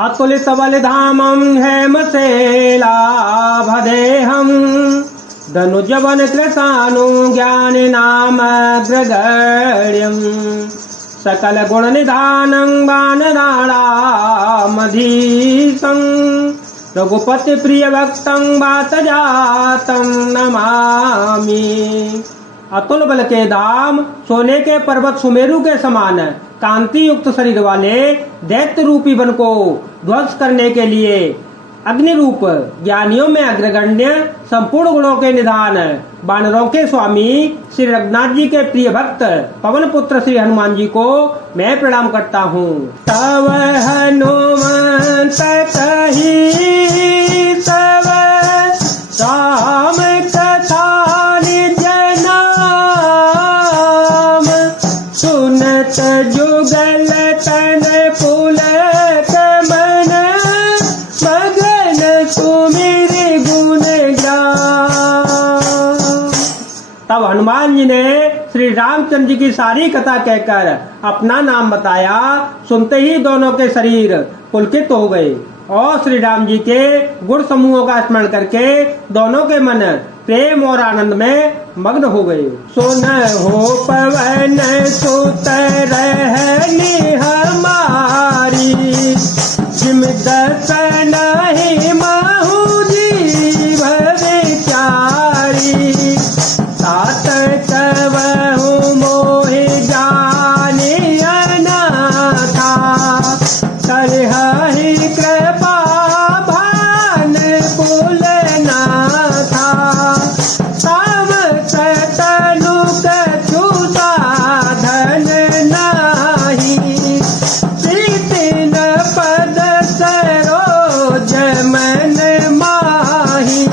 अतुलित बलिधामं हेमशैलाभदेहं धनुजवन कृशानुज्ञानिनामग्रगण्यं सकल गुण निधानं वानराणामधीशं रघुपति प्रिय भक्तं वातजातं नमामि। अतुल बल के धाम, सोने के पर्वत सुमेरु के समान कांति युक्त शरीर वाले दैत्य रूपी वन को ध्वंस करने के लिए अग्नि रूप ज्ञानियों में अग्रगण्य संपूर्ण गुणों के निधान वानरों के स्वामी श्री रघुनाथ जी के प्रिय भक्त पवन पुत्र श्री हनुमान जी को मैं प्रणाम करता हूँ। तव हनुमंत कही तव राम कथा निज नाम, सुनत जुगल तन पुलक मन मगन सुमिर गुण गान। तब हनुमान जी ने श्री रामचंद्र जी की सारी कथा कहकर अपना नाम बताया। सुनते ही दोनों के शरीर पुलकित हो गए और श्री राम जी के गुण समूहों का स्मरण करके दोनों के मन प्रेम और आनंद में मग्न हो गए। सुन हो पवन सुत रहनी हमारी, जिम दर्शन ही महु जीव विचारी, तात कबहु मोहि जानिय अनाथा, करहि कृपा भान कुल नाथा, तब तनु कछु साधन नाही, प्रीतिन पद सरोज मन माही,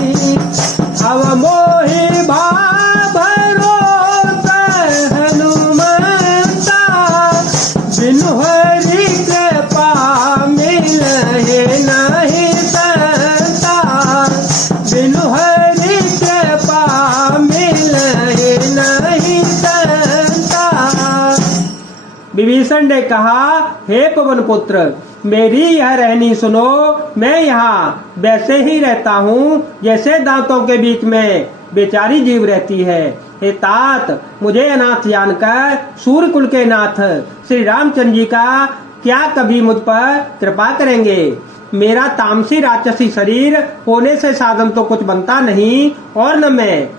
अब मोहि भरोसा हनुमंता, बिनु हरि कृपा मिलहि नहीं संता, बिनु हरि कृपा मिलहि नहीं संता। विभीषण ने कहा, हे पवन पुत्र, मेरी यह रहनी सुनो। मैं यहाँ वैसे ही रहता हूँ जैसे दांतों के बीच में बेचारी जीव रहती है। हे तात, मुझे अनाथ जानकर सूर्य कुल के नाथ श्री रामचंद्र जी का क्या कभी मुझ पर कृपा करेंगे। मेरा तामसी राक्षसी शरीर होने से साधन तो कुछ बनता नहीं और न मैं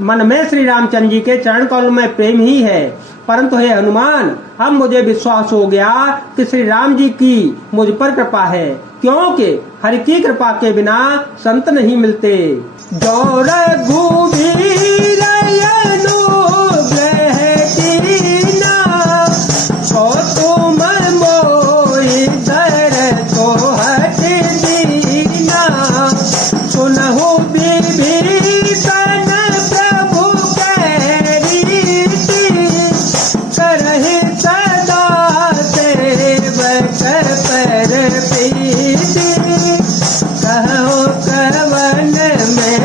मन में श्री रामचंद्र जी के चरण कमल में प्रेम ही है। परंतु हे हनुमान, अब मुझे विश्वास हो गया कि श्री राम जी की मुझ पर कृपा है, क्योंकि हरि की कृपा के बिना संत नहीं मिलते। जो रघुबीर अनुग्रह कीना, सो तुम मोहि दरसो हठ दीना, सुनहु विभीषण प्रभु कह रीति, करहि सदा सेवक पर प्रीति, कहो कवन में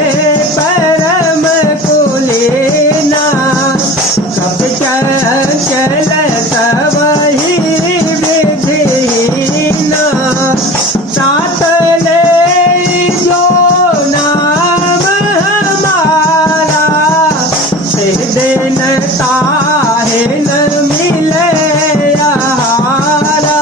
परम कुलीना, कब चंचल सबहि विधिहीना, तात ले जो नाम हमारा, से दिन ताहे न मिले आहारा।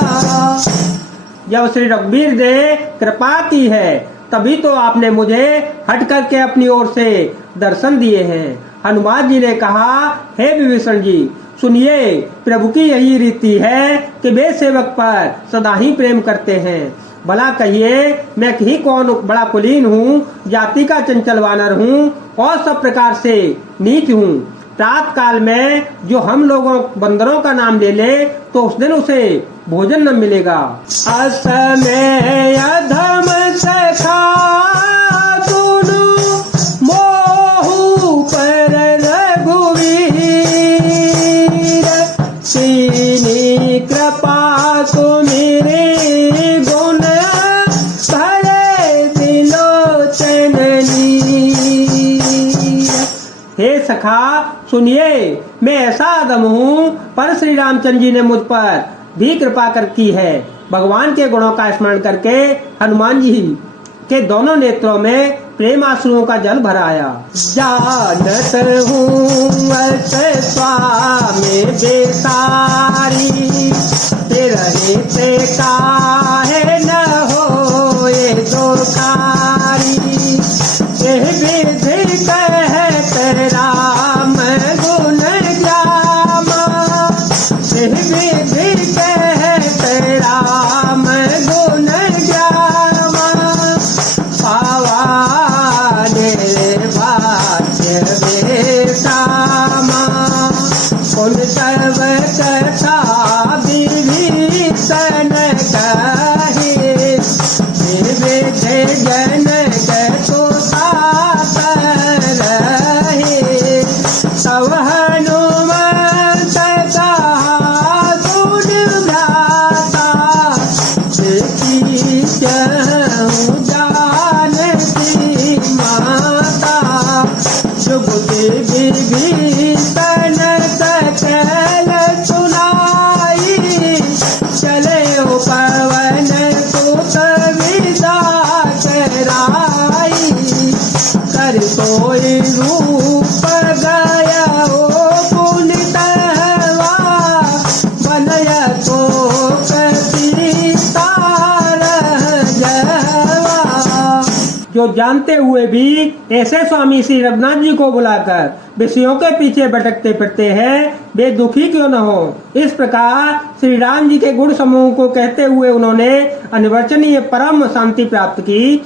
जब श्री रघुवीर ने कृपा की है तभी तो आपने मुझे हट करके अपनी ओर से दर्शन दिए हैं। हनुमान जी ने कहा, हे विभीषण जी, सुनिए, प्रभु की यही रीति है कि वे सेवक पर सदा ही प्रेम करते हैं। भला कहिए, मैं ही कौन बड़ा कुलीन हूँ, जाति का चंचल वानर हूँ और सब प्रकार से नीच हूँ। प्रातः काल में जो हम लोगों बंदरों का नाम ले ले तो उस दिन उसे भोजन न मिलेगा। असमय अधम सखा सुनु, मोहु पर रघुवीर, सीनी कृपा सुमिरे गुण भरे दिलोचननी। हे सखा, सुनिए, मैं ऐसा आदम हूँ पर श्री रामचंद्र जी ने मुझ पर भी कृपा कर की है। भगवान के गुणों का स्मरण करके हनुमान जी के दोनों नेत्रों में प्रेम आंसुओं का जल भर आया। जानत हूँ स्वामी बेसारी, रहे से काहे न हो ये दोखारी। विधि कहत राम गुण जामा, विधि कहत राम गुण जामा। पावा निर्भाग्य बेसामा, उन सब कथा विभीषण कहे। विविध जनक को साथ रहे, तब हनुमंत कहा सुन भ्राता। देखी चहु जानकी माता, जुगति विभीषण सकल सुनाई। चले पवन सुत विदा कराई, कर कोई रूप गया पुनित हवा। बनय तो सीता जवा। जो जानते हुए भी ऐसे स्वामी श्री रघुनाथ जी को बुलाकर विषयों के पीछे भटकते फिरते हैं, वे दुखी क्यों न हो। इस प्रकार श्री राम जी के गुण समूह को कहते हुए उन्होंने अनिर्वचनीय परम शांति प्राप्त की।